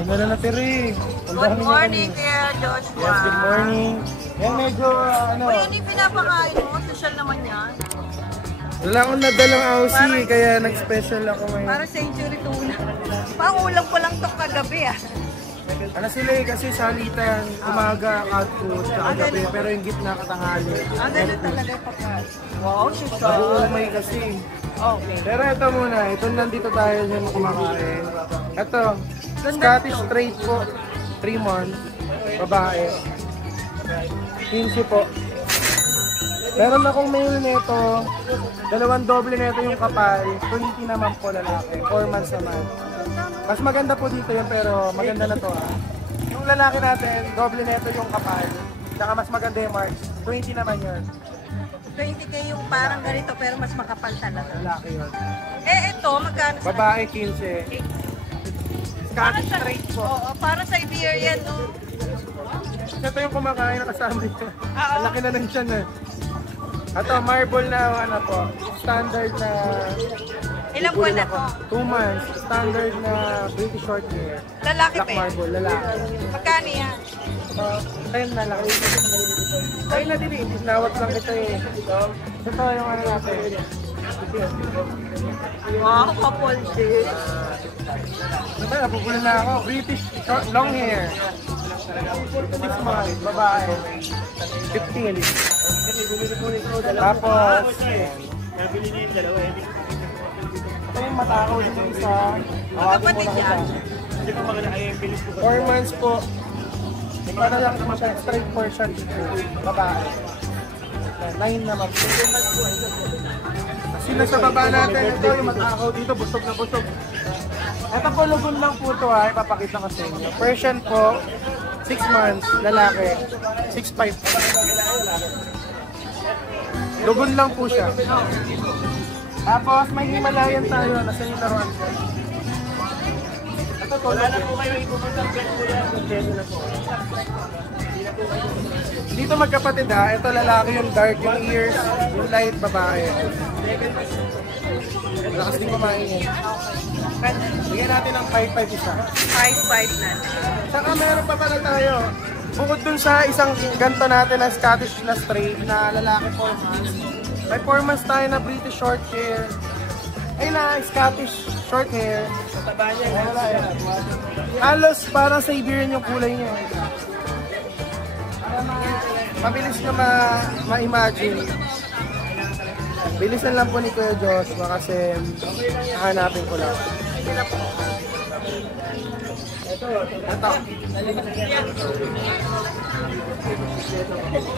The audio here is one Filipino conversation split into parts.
Ano na natira eh. Good morning, Kuya Joshua. Yes, good morning. Yan medyo ano. Uy, ano yung pinapakain mo? Social naman yan. Wala akong nadalang Aussie kaya nag-special ako ngayon. Para century tuna. Pang ulam ko lang to kagabi ah. Ano sila eh, kasi salitan, umaga, cat food, tsaka gabi, pero yung gitna katanghali. Ganun talaga yung pagkain. Wow, susa. Nabuumay kasi. Okay. Pero ito muna, ito nandito tayo yung kumakain. Ito, Scottish Straight po, 3 months, babae. 15 po. Meron akong mail nito, dalawang doble nito yung kapal, 20 naman po lalaki, 4 months naman. Mas maganda po dito yan pero maganda na to ha. Yung lalaki natin, doble nito yung kapal, saka mas maganda yung marks, 20 naman yun. 20k yung parang ganito pero mas makapal talaga. Lalaki yun. Eh ito, magkano sa... Babae 15. Scottish Straight po. Oo, para sa Iberian no? Ito yung kumakain na kasama niya. Ang laki na ng tiyan eh. Ito, marble na ano po, standard na... Ilang buwan na to? 2 months, standard na British short hair. Lalaki Black pa yan? marble, lalaki. Magkano yan? 10 na lang. Ay na din eh, nawat lang ito eh. Ito yung ano natin. Wow, couple din. Ito, napupula na ako. British short, long hair. 6 months, babae. 15. Tapos, ito yung matakaw dito isa. Magkapatid yan? 4 months po. Para lang naman siya, straight portion dito. Babae. 9 naman po. Sila sa baba natin, ito yung matakaw dito, busog na busog. Ito po, lugon lang po ito ha, ipapakita ko sa inyo. Persian po, 6 months, lalaki, 6'5". Lugon lang po siya. Tapos may Himalayan tayo, nasa yung laruan ko. Ito po, wala na po kayo ipupunta ko na po. Dito magkapatid ha, ito lalaki yung dark, yung ears, yung light babae. Lakas din kumain yun. Bigyan natin ng 5'5" isa. 5'5" na. Saka meron pa pala tayo. Bukod dun sa isang ganto natin na Scottish na straight na lalaki 4 months. May 4 months tayo na British short hair. Ay na Scottish short hair. Halos parang sa Iberian yung kulay niya. Mabilis na ma-imagine. Bilisan lang po ni Kuya Joshua kasi hahanapin ko lang.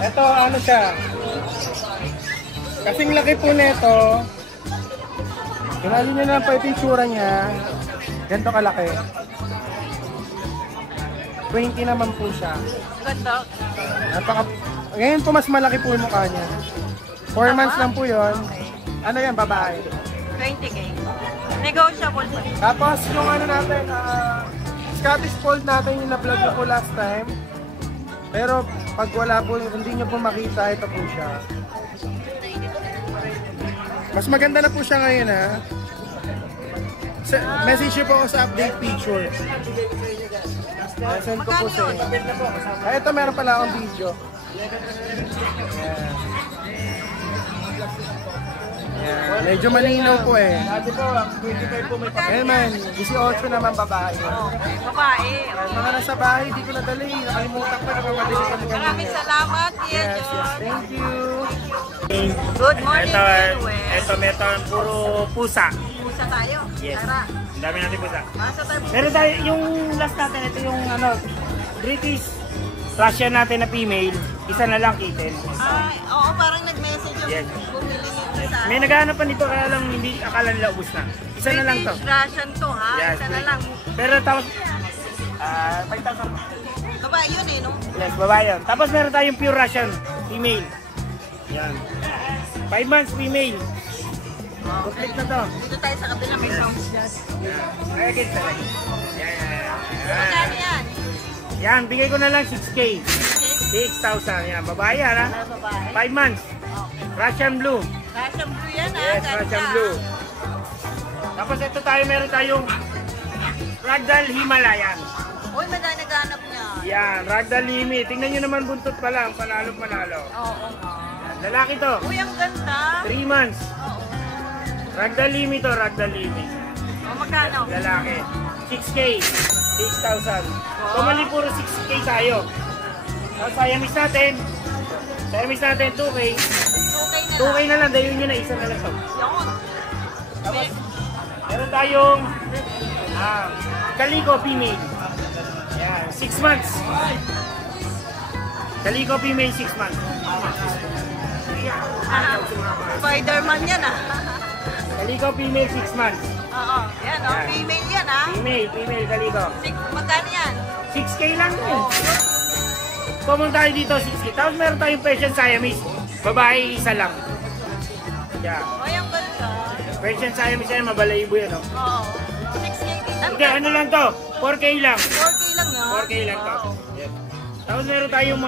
Ito ano siya? Kasing laki po nito. Kinali nyo na po yung picture niya. Ganito kalaki. 20 naman po siya. Ganda. Ngayon po mas malaki po yung mukha niya. 4 months lang po yun. Ano yan, babae? 20k. Negotiable pa. Tapos yung ano natin, Scottish Fold natin yung na-vlog na po last time. Pero pag wala po, hindi nyo po makita, ito po siya. Mas maganda na po siya ngayon ha. Message nyo po ako sa update picture. Send ko po sa inyo. Ito meron pala akong video. Yan. Medyo malinaw po eh. Ayan man, 18 naman babae. Babae. Mga nasa bahay, di ko nadali. Nakalimutan ko, nakamadali ko na ganyan. Maraming salamat, Kuya Yes, John. thank you. Good morning, Kuya Wes. Ito meron puro pusa. Pusa tayo. Yes. Tara. Ang dami natin pusa. Masa tayo. Meron tayo, yung last natin, ito yung ano, British Russian natin na female. Isa na lang kitten. Ay, oo, parang nag-message yung Yes. bumili nito sa... May naghahanap pa nito kaya lang hindi akala nila ubus na. Isa na lang to. British Russian to, ha? Yes, Isa na lang. Pero tapos, 5,000. Babae yun eh, no? Yes, babae yun. Tapos meron tayong pure Russian, female. Yan. 5 months female. Complete na to. Dito tayo sa kabila, may sounds dyan. Ay, again sa line. Magkano yan? Yan, bigay ko na lang 6K. Okay. 6,000. Yan, babae yan ha. Babae. 5 months. Russian blue. Russian blue yan, ha? Yes, Ganda. Russian blue. Tapos ito tayo, meron tayong Ragdoll Himalayan. Uy, madami naghanap niya. Yan, ragdoll limit. Tingnan nyo naman buntot pa lang, panalo. Oo. Lalaki to. Uy, ang ganda. 3 months. Oo. Ragdoll limit to, ragdoll limit. O, magkano? Lalaki. 6K. 6,000. Kumali puro 6K tayo. So, Siamese natin. 2K. 2K na lang, dahil nyo na isa na lang to. Yun. Tapos, meron tayong Calico female. Yan, 6 months. Calico female, 6 months. Spider-Man yan ah. Calico female, 6 months. Oo. Yan o. Yan. Female yan ah. Female Calico. Magkano yan? 6K lang din. Common tayo dito, 6K. Tapos meron tayong Persian Siamese. Babae, isa lang. Yan. Uy, ang ganda. Persian Siamese yan, mabalayibo yan, oh. Oo. 6K. Hindi, ano lang to? 4K lang. 4K lang yan. 4K lang to. Oo. Yes. Tapos meron tayong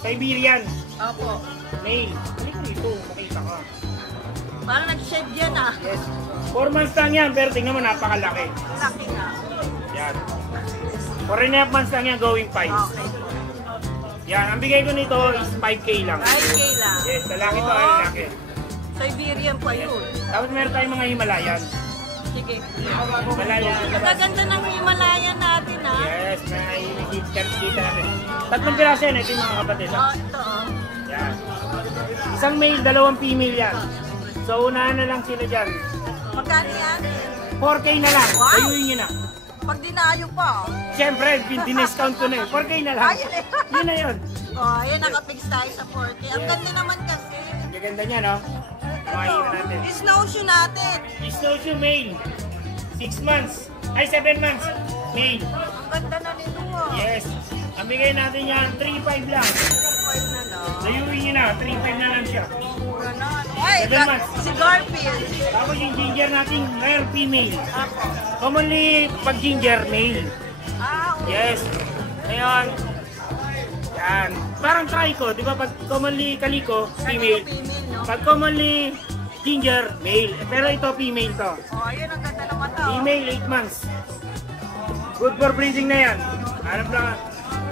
Siberian Opo. male. Ano ito? Makita ka. Parang nag-shave yan ah. Yes. 4 months lang yan, pero tingnan mo, napakalaki. Laki nga. Yan. 4.5 months lang yan, going 5. Okay. Yan, ang bigay ko nito is 5K lang. 5K lang. Yes, lalaki to, Oo. lalaki. Siberian pa yun. Tapos meron tayong mga Himalayan. Sige. Himalayan. Ang gaganda ng Himalayan natin ah. Yes, may kita natin. 3 piraso yan, ito yung mga kapatid. Oh, ito oh. Yan. Isang male, 2 female yan. So, unahan na lang sila dyan. Magkano yan? 4K na lang. Wow. Ayuin nyo na. Pag dinayo pa oh. Siyempre, din-discount ko na eh. 4K na lang. Ayun eh. Yun na yun. Oh, ayan nakapix tayo sa 4K. Ang ganda naman kasi. Ang gaganda niya, no? Makikita natin. Yung snowshoe natin. Snowshoe male. 6 months. Ay, 7 months. Male. Ang ganda na nito ah. Yes. Ang bigay natin yan, 3.5 lang. 5 na lang. Layuin nyo na, 3.5 na lang siya. Mura na. Ay, 7 months. si Garfield. Tapos yung ginger natin, rare female. Ako. Commonly, pag ginger, male. Ah, okay. Yes. Ngayon, yan. Parang trico, di ba? Pag commonly Calico, female. Female, no? Pag commonly ginger, male. Pero ito, female to. Oh, ayun ang ganda ng mata. Oh. Female, 8 months. Good for breeding na yan. Hanap lang.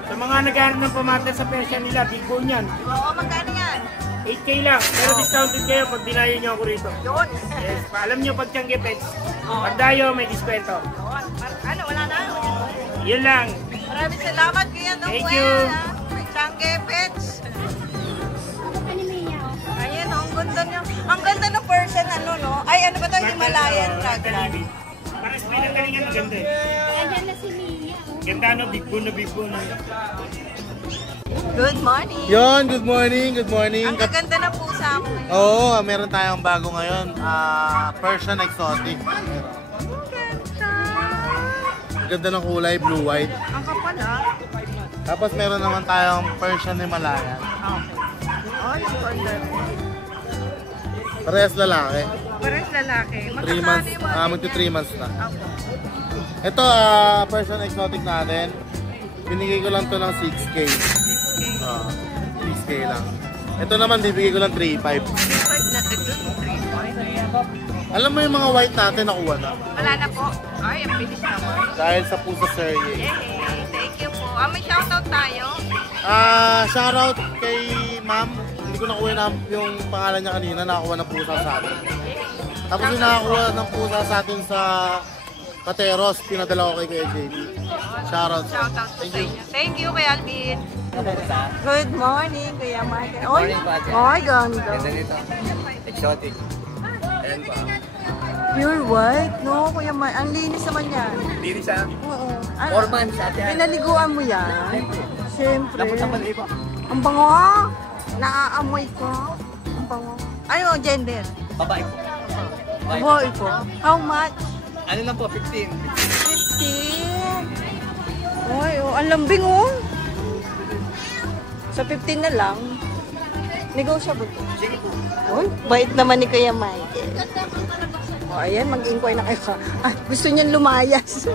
Sa mga naghahanap ng pamatas sa Persian nila, big bone yan. Oo, magkano yan? 8K lang. Pero discounted kayo pag dinayo nyo ako rito. Yun. Yes, paalam nyo pag Tiangge Pets. Pag dayo, may diskwento. Yun. Ano, wala na? Yun lang. Maraming salamat kuya. Thank you. Tiangge Pets. Ayan, oh, ang ganda niya. Ang ganda ng person, ano, no? Ay, ano ba ito? Himalayan ragdoll. Parang sa pinagalingan, maganda eh. Ganda no, big bone na big bone. Good morning. Yon, good morning, good morning. Ang gaganda ng pusa mo. Oo, meron tayong bago ngayon. Persian Exotic. Ang ganda. Ganda ng kulay, blue-white. Ang kapal, ah. Tapos meron naman tayong Persian Himalayan. Okay. Oh, yung color. Parehas lalaki. Parang lalaki. 3 months, magto 3 months na. Ako. Ito, Persian Exotic natin. Binigay ko lang to ng 6K. 6K lang. Ito naman, bibigay ko lang 3.5. 3.5 na ito. 3.5. Alam mo yung mga white natin, nakuha na. Wala na po. Ay, ang bilis naman. Dahil sa pusa Serye. Yay! Thank you po. May shoutout tayo. Shoutout kay ma'am. Hindi ko nakuha yung pangalan niya kanina. Nakakuha ng pusa sa atin. Tapos yung nakakuha ng pusa sa atin sa Pateros, pinadala ko kay Kuya JB. Shoutout. Shoutout po sa inyo. Thank you, Kuya Alvin. Good morning, Kuya Michael. Good morning po, Ate. Oy, ganda. Ganda nito. Exotic. Ayan po. Pure white, no? Kuya Michael. Ang linis naman yan. Dito siya. Oo. 4 months, Ate. Pinaliguan mo yan? Siyempre. Tapos sa mali po. Ang bango. Naaamoy ko. Ang bango. Ano, gender? Babae po. Boy po. How much? Ano lang po, 15. 15. Oy, oh, ang lambing oh. So 15 na lang. Negotiable po. Sige po. Oy, bait naman ni Kuya Michael. Oh, ayan, mag-inquire na kayo. Ah, gusto niyan lumayas.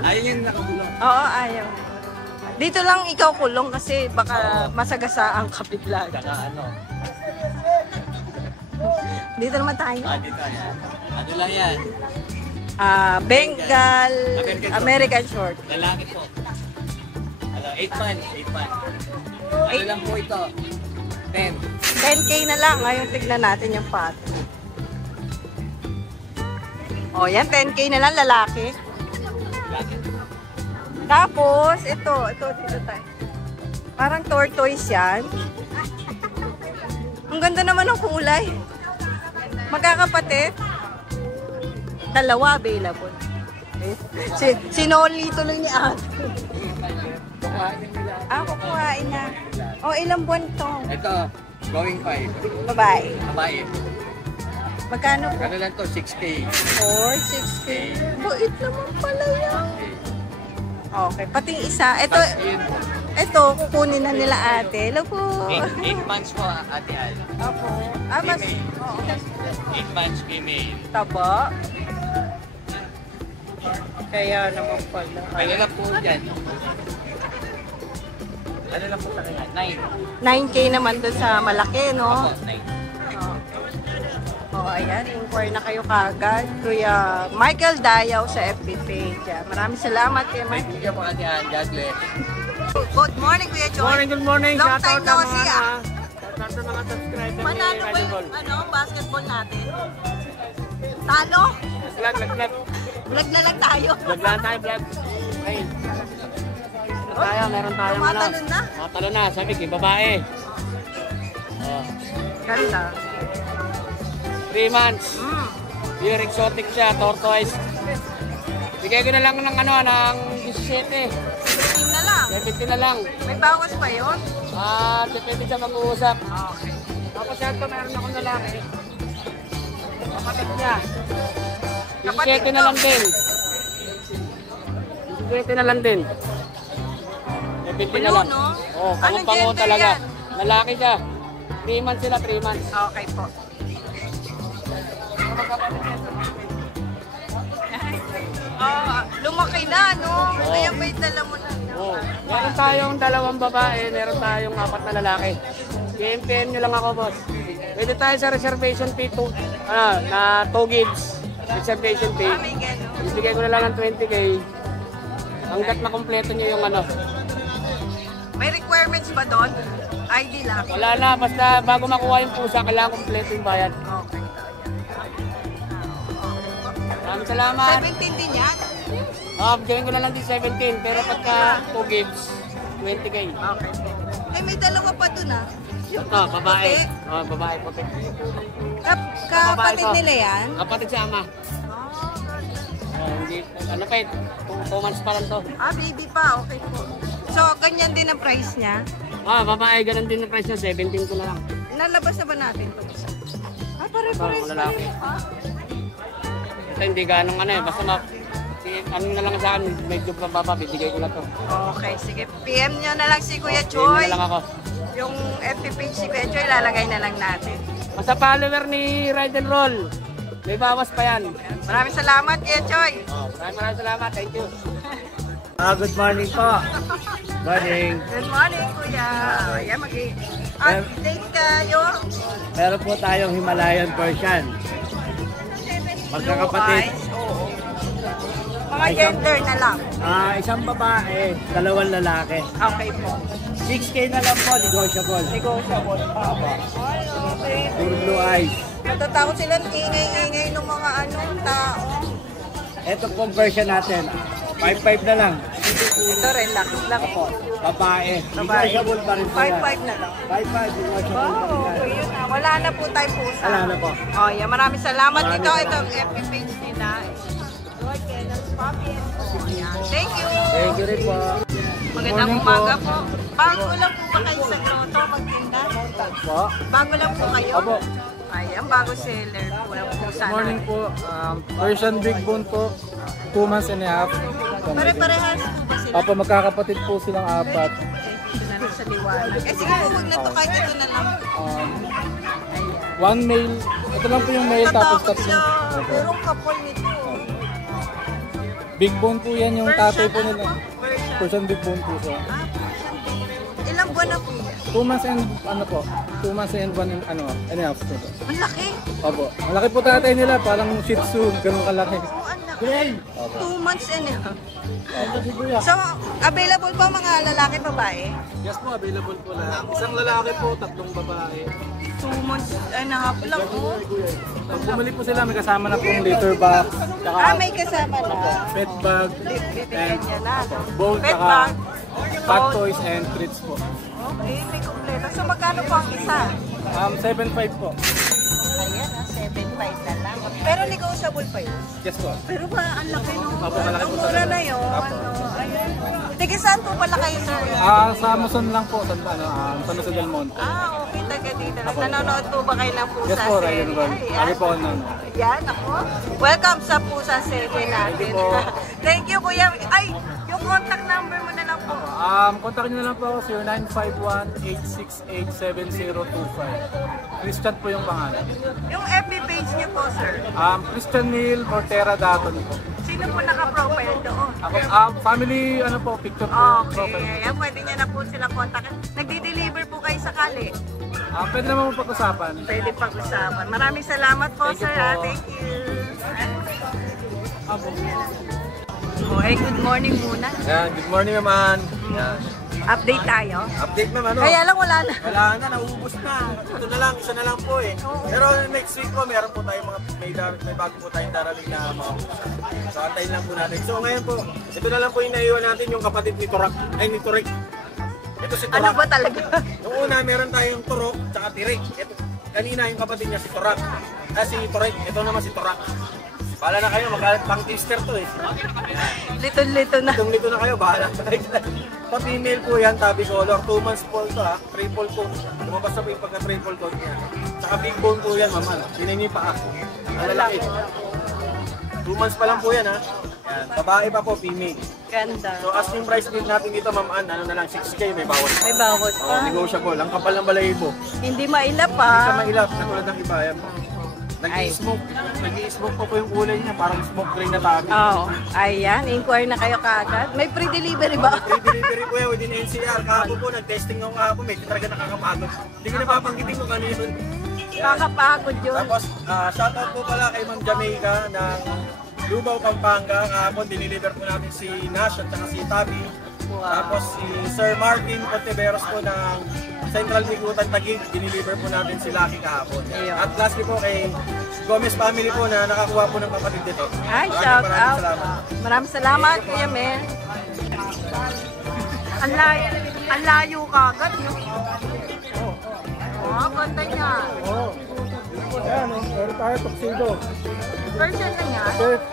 Ayun yung nakabulong. Oo, ayaw. Dito lang ikaw kulong kasi baka masagasa ang kapitlan. Saka ano. Dito naman tayo. Dito yan. Ano lang yan. Bengal, American Short. Lalaki po. 8 months. 8 months. Ano lang po ito? 10. 10K na lang. Ngayon tignan natin yung pattern. O, yan. 10K na lang, lalaki. Tapos, ito dito tayo. Parang tortoise yan. Ang ganda naman ng kulay. Magkakapatid. Dalawa available. Sinoli tuloy ni ate. Kukuhain na. O, ilang buwan to? Ito, going 5. Babae. Babae. Magkano po? Ano lang to? 6K. 6K. Bait naman pala yan. Okay, pati isa. Ito, kukunin na nila ate. Hello po. 8 months po, Ate Al. Opo. Mas... 8 months female. Taba. Kaya naman pala. Ano lang po dyan? Ano lang po sa kanya? 9. 9K naman doon sa malaki, no? Opo, 9. Ayan. Inquire na kayo kagad. Kuya Michael Dayaw sa FB page. Maraming salamat kay Mike. Thank you po, Ate Al. God bless. Good morning, Kuya Joy. Good morning. Long Shout time out no sa see, mga sa mga subscriber Manalo ba yung basketball natin? Talo? Vlog. Vlog na lang tayo. Vlog lang tayo, vlog. Ay. Meron tayo. Tumatalon na. Matalo na, sabi kay babae. Ganda. 3 months. Pure exotic siya, tortoise. Bigay ko na lang ng ng 17. 17 na lang. 17 na lang. May bawas pa yun? Depende sa mag-uusap. Okay. Tapos ito, meron akong lalaki. Kapatid niya. 17 na lang din. 17 na lang din. 17 na Blue, lang. no? Oh, Anong pango gender talaga. yan? Lalaki siya. 3 months sila, 3 months. Okay po. Lumaki na, no? Kaya may dala mo na. Oh. Meron tayong 2 babae, meron tayong 4 na lalaki. PM nyo lang ako, boss. Pwede tayo sa reservation fee na 2 gigs. Reservation fee. May gano'n. Ibigay ko na lang ng 20K. Hanggat makumpleto nyo yung May requirements ba doon? ID lang. Wala na, basta bago makuha yung pusa, kailangan kumpleto yung bayad. Okay. Maraming salamat. 17 din yan? Gawin ko na lang din 17, pero pagka 2 gigs, 20K. Okay. Eh, may dalawa pa doon Yung Babae. puti. Babae, puti. Kapatid nila yan? Kapatid si ama. Hindi, pa 2 months pa lang to. Baby pa. Okay po. So, ganyan din ang price niya? Babae, ganun din yung price niya, 17 ko na lang. Nalabas na ba natin ito? Pare-pares pa lalaki. rin. Ito hindi ganong basta ano na lang sa akin, medyo pababa, bibigay ko na to. Okay, sige. PM nyo na lang si Kuya PM Joy. na lang ako. Yung FB page si Kuya Joy, lalagay na lang natin. Basta follower ni Ride and Roll. May bawas pa yan. Maraming salamat, Kuya Joy. Maraming salamat. Thank you. Good morning po. Morning. Good morning, Kuya. Ayan, mag-update kayo. Meron po tayong Himalayan Persian. Magkakapatid. Blue eyes, oo. Mga gender na lang. Isang babae, 2 lalaki. Okay po. 6K na lang po, negotiable. Negotiable. Okay. Puro blue eyes. Natatakot sila ng ingay-ingay ng mga tao. Ito pong version natin. 5-5 na lang. Ito, relax lang po. Babae. Babae. Negotiable pa rin po yan. 5-5 na lang. 5-5, negotiable pa rin yan. Yun na. Wala na po tayo pusa. Wala na po. Yeah, maraming salamat. Maraming Ito salamat. FB page nila. Lord Kenneth Papi. Thank you. Thank you rin po. Magandang umaga po. Bago lang po ba kayo sa grotto magtinda? Po. Bago lang po kayo? Opo. Ayan, bago seller po. Good morning po. Persian Big Bone po. 2 months and a half. Pare-parehas po ba sila? Opo, magkakapatid po silang 4. Ito na lang sa liwanag. Sige po, huwag na to kahit ito na lang. One male. Ito lang po yung male tapos Tatakot siya. tatlong. Pero ang kapal nito. Big Bone po yan yung tatay po Persian nila. ano po? Persian. Persian Big Bone po siya. Ilang buwan na po yan? 2 months and 2 months and 1 and a half po. Ang laki. Opo. Malaki po tatay nila, parang Shih Tzu, ganun kalaki. Oo, ang laki. Gray! 2 months and So, available po mga lalaki, babae? Yes po, available po lahat. Isang lalaki po, 3 babae. 2 months and a half lang po. Pag bumalik po sila, may kasama na pong litter box, tsaka May kasama na. pet bag, Bibigyan niya na. bowl, Pet tsaka bag. cat toys and treats po. Okay, may kompleto. So, magkano po ang isa? 7.5 po. Ayan, 7.5 na lang. Pero negotiable pa yun. Yes po. Pero ba, ang laki nung Opo, malaki ang po mura talaga. na yun. Opo. Ayan. Tiga saan po pala kayo, sir? Sa Amazon lang po, San Jose del Monte. Okay, taga dito. Nanonood po ba kayo ng Pusa Yes po, Ryan Serie? Ron. Lagi po ako nun. Yan, ako. Welcome sa Pusa Serie natin. Thank you, kuya. Ay, yung contact number mo na lang po. Contact nyo na lang po ako, 0951-868-7025. Christian po yung pangalan. Yung FB page niyo po, sir. Christian Neil Mortera Daton po. Sino po naka-profile doon? Ako, family, picture po. Profile. Okay, ayan, pwede niya na po sila contact. Nagdi-deliver po kayo sakali. Pwede naman po pag-usapan. Pwede pag-usapan. Maraming salamat po, Thank you sir. po. Thank you. Okay, good morning muna. Yan, good morning naman. Yan. Update tayo. Update naman, Kaya lang wala na. Wala na, nauubos na. Ito na lang, isa na lang po eh. Pero next week po, meron po tayong may bago po tayong darating na mga pusa. So, antayin lang po natin. So, ngayon po, ito na lang po yung naiwan natin, yung kapatid ni Turok. Ay, ni Turek. Ito si Turok. Ano ba talaga? Noong una, meron tayong Turok, tsaka Tirek. Ito, kanina yung kapatid niya si Turok. Si Turek, ito naman si Turok. Bahala na kayo, pang-taster to eh. Lito-lito na. Itong-lito na kayo, bahala na kayo. Pa-female po yan, tabi color. 2 months po ito ha, triple coat. Lumabas na po yung pagka-triple coat niya. Tsaka big bone po yan, mama. Tinan niyo yung paa. Ang lalaki. 2 months pa lang po yan ha. Yan. Babae pa po, female. Ganda. So asking price din natin dito, ma'am Ann, ano na lang, 6K, may bawal. May bawas Oh, pa. negotiable. Ang kapal ng balahibo. Hindi mailap pa. Hindi siya mailap, katulad ng iba. Yan po. Nag-i-smoke. Nag-i-smoke pa po yung kulay niya, parang smoke gray na tabi. Oo. Ayan, inquire na kayo kaagad. May free delivery ba? Free delivery po yan within NCR. Kahapon po, nag-testing ng kahapon, medyo talaga nakakapagod. Hindi ko napapanggitin kung ano yun. Kakapagod yun. Tapos, shoutout po pala kay Ma'am Jamaica ng Lubao, Pampanga. Kahapon, diniliver po natin si Nash at saka si Tabi. Tapos si Sir Martin Conteveros po ng Central Bikutan Taguig, diniliver po natin si Lucky kahapon. At lastly po kay Gomez family po na nakakuha po ng kapatid dito. Ay, shout out. Salamat. Maraming salamat, Kuya Mel. Ang layo kagad, no? Oh, ganda niya. Ayan, meron tayo tuxedo. Persian na niya.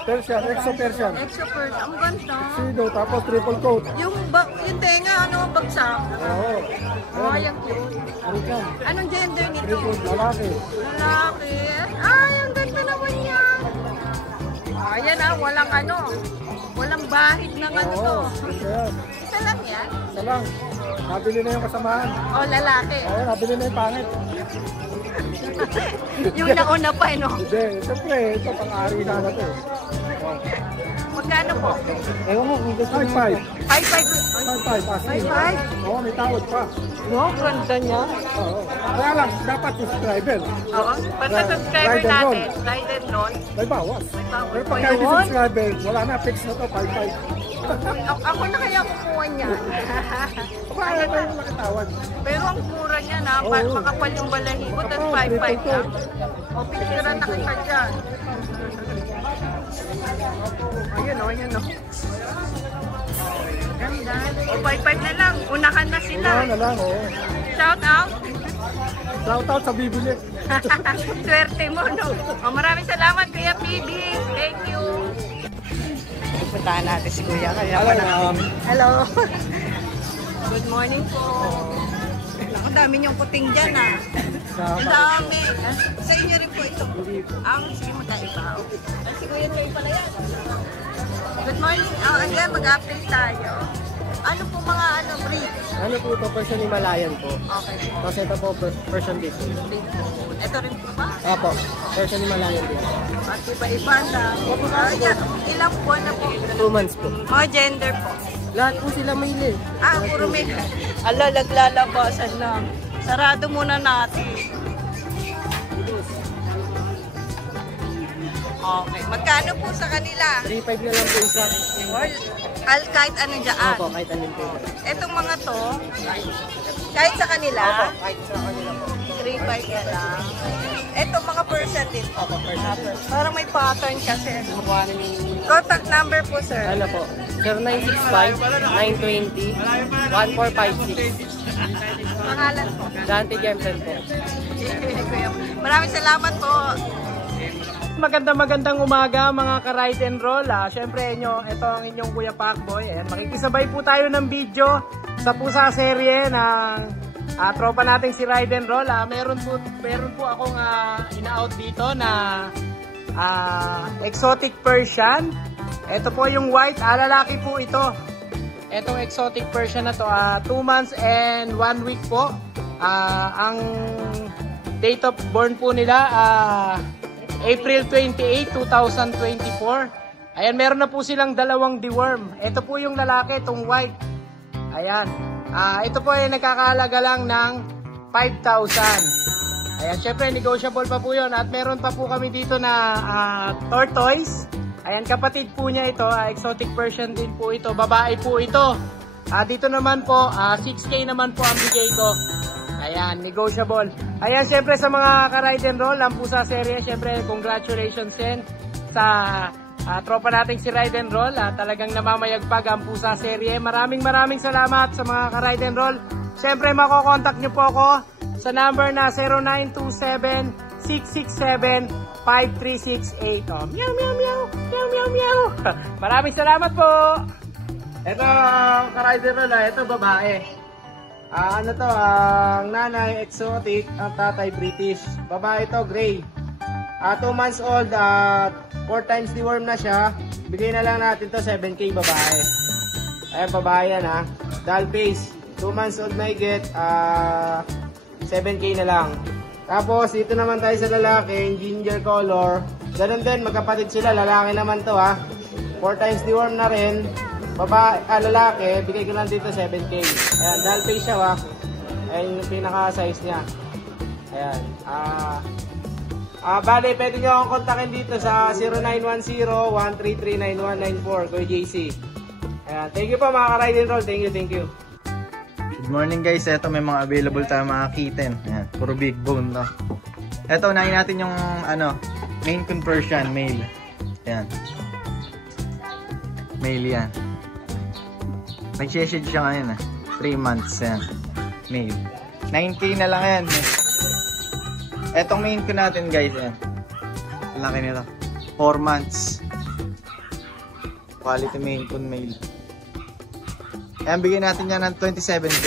Persian, exo Persian. Extra Persian. Ang ganda. Tuxedo, tapos triple coat. Yung tenga, bagsak. Oo. Oh, yung cute. Arikan, Anong gender nito? lalaki. Lalaki. Ay, ang ganda naman niya. Ayan walang bahid ng ano to. Ayan, Isa lang yan. isa lang. Nabili na yung kasamahan. O, lalaki. Ayan, nabili na yung pangit. Yung nauna pa, no? Hindi, siyempre, ito pang-ari na natin. Magkano po? Ewan mo, kung gusto 5-5. 5-5. 5-5, asking. 5-5? Oo, may tawad pa. Wow, ganda niya. Oo. Kaya lang, dapat subscriber. Oo. Basta subscriber Ride and roll. natin, ride and roll. May bawas. bawas Pero pa pag hindi yun. subscriber, wala na, fix na to, 5-5. Ako na kaya kukuha niya. Kaya tayo nakatawad. Pero ang mura niya na, Oo. makapal yung balahibo, tapos Oo, 5-5 triple lang. O, picturean na kita dyan. Ayun o. Ganda. O, 5-5 na lang. Unahan na sila. Wala na lang, oo. Shout out. Shout out sa bibili. Swerte mo, no? O, maraming salamat, Kuya PB. Thank you. Puntahan natin si Kuya. Hello. Good morning po. Ang dami niyong puting dyan, ah. Ang dami. Sa inyo rin po ito. Sige, magkaiba. Si Kuya Choy pala yan. Good morning. Again, mag-update tayo. Ano po mga breed? Ano po ito? Persian Himalayan po. Okay. Tapos ito po, Persian Big. Ito rin po ba? Opo, Persian Himalayan din. At iba-iba na. Ilang buwan na po? 2 months po. Mga gender po. Lahat po sila may link. Puro may... naglalabasan lang. Sarado muna natin. Okay. Magkano po sa kanila? 3.5 na lang po isa. Or kahit ano dyan? Opo, kahit anong po. Etong mga to, kahit sa kanila? Opo, kahit sa kanila po. 3.5 na lang. Etong mga percent din. Opo, percent. Parang may pattern kasi. Mukha rin yung... Contact number po, sir. Ano po? 0965-920-1456. Pangalan po. Dante Jemsen po. Maraming salamat po. Magandang umaga mga ka-ride and roll. Siyempre ito ang inyong Kuya Pacboy. Ayan, makikisabay po tayo ng video sa pusa serye ng tropa nating si Ride and Roll. Meron po akong ina-out dito na exotic Persian. Ito po yung white, lalaki po ito. Etong exotic Persian na to, 2 months and 1 week po. Ang date of born po nila, April 28, 2024. Ayan, meron na po silang 2 deworm. Ito po yung lalaki, itong white. Ayan. Ito po ay nagkakahalaga lang ng 5,000. Ayan, syempre negotiable pa po yun. At meron pa po kami dito na tortoise. Ayan, kapatid po niya ito. Exotic Persian din po ito. Babae po ito. Dito naman po, 6K naman po ang bigay ko. Ayan, negotiable. Ayan, syempre sa mga ka-ride and roll, ang pusa serye, syempre congratulations din sa tropa nating si Ride and Roll. Talagang namamayagpag ang pusa serye. Maraming salamat sa mga ka-ride and roll. Syempre, makokontakt nyo po ako sa number na 0927-667-5368. Meow, meow, meow. Meow, meow, meow. Maraming salamat po. Ito ang ka-ride and roll. Ito babae. Ano to, ang nanay exotic, ang tatay British. Babae to, gray. 2 months old, 4 times deworm na siya. Bigay na lang natin to 7K babae. Ayan, babae yan ha. Doll face, 2 months old may get, 7K na lang. Tapos dito naman tayo sa lalaki, ginger color. Ganun din, magkapatid sila, lalaki naman to ha. 4 times deworm na rin. Babae, lalaki, bigay ko lang dito 7K. Ayan, doll face siya ha. Ayan yung pinaka-size niya. Ayan. Bale, pwede nyo akong kontakin dito sa 0910-133-9194. Kuya JC. Ayan, thank you po mga ka-ride and roll. Thank you. Good morning guys. Ito may mga available tayo mga kitten. Ayan, puro big bone to. Ito, unahin natin yung Maine Coon Persian male. Ayan. Male yan. Nag-shade siya ngayon 3 months yan. Male. 9K na lang yan. Etong Maine Coon natin guys. Ayan. Laki nito. 4 months. Quality Maine Coon male. Ayan, bigyan natin yan ng 27K.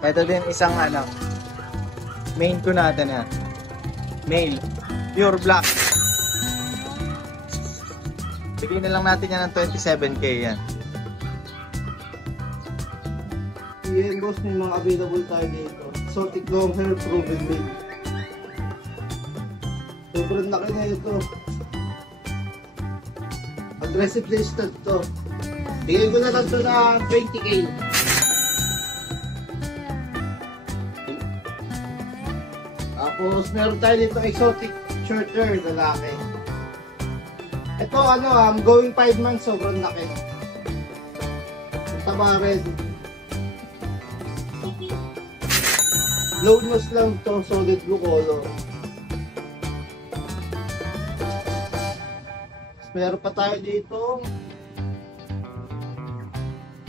Ito din isang Maine Coon natin yan. Male. Pure black. Bigyan na lang natin yan ng 27K yan. Yan boss, may mga available tayo dito. Exotic long hair proven male. Sobrang laki na ito. Aggressive listed to. Bigyan ko na lang ito na 20K. Tapos meron tayo dito exotic short hair lalaki. Ito going 5 months, sobrang laki. Taba red. Low nose lang to, solid blue color. Meron pa tayo dito.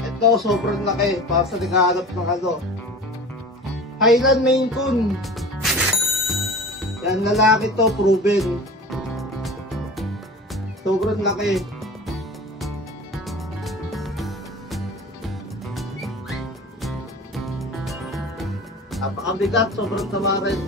Ito, sobrang laki. Para sa naghahanap ng Highland Maine Coon. Yan, lalaki to, proven. Sobrang laki. Napakabigat, sobrang tama rin.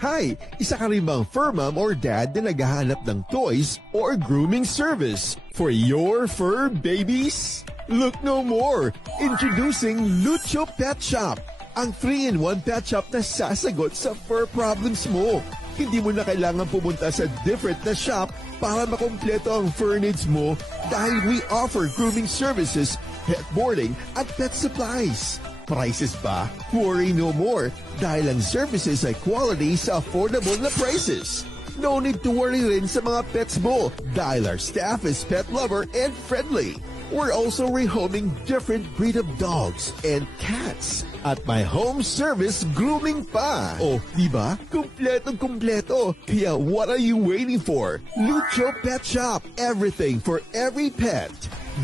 Hi! Isa ka rin bang fur mom or dad na naghahanap ng toys or grooming service for your fur babies? Look no more! Introducing Lucho Pet Shop, ang 3-in-1 pet shop na sasagot sa fur problems mo. Hindi mo na kailangan pumunta sa different na shop para makompleto ang fur needs mo dahil we offer grooming services, pet boarding at pet supplies. Prices ba? Worry no more dahil ang services ay quality sa affordable na prices. No need to worry rin sa mga pets mo dahil our staff is pet lover and friendly. We're also rehoming different breed of dogs and cats at my home service grooming pa. Oh, diba? Kumpletong-kumpleto. Kaya what are you waiting for? Lucho Pet Shop. Everything for every pet.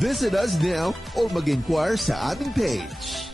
Visit us now or mag-inquire sa ating page.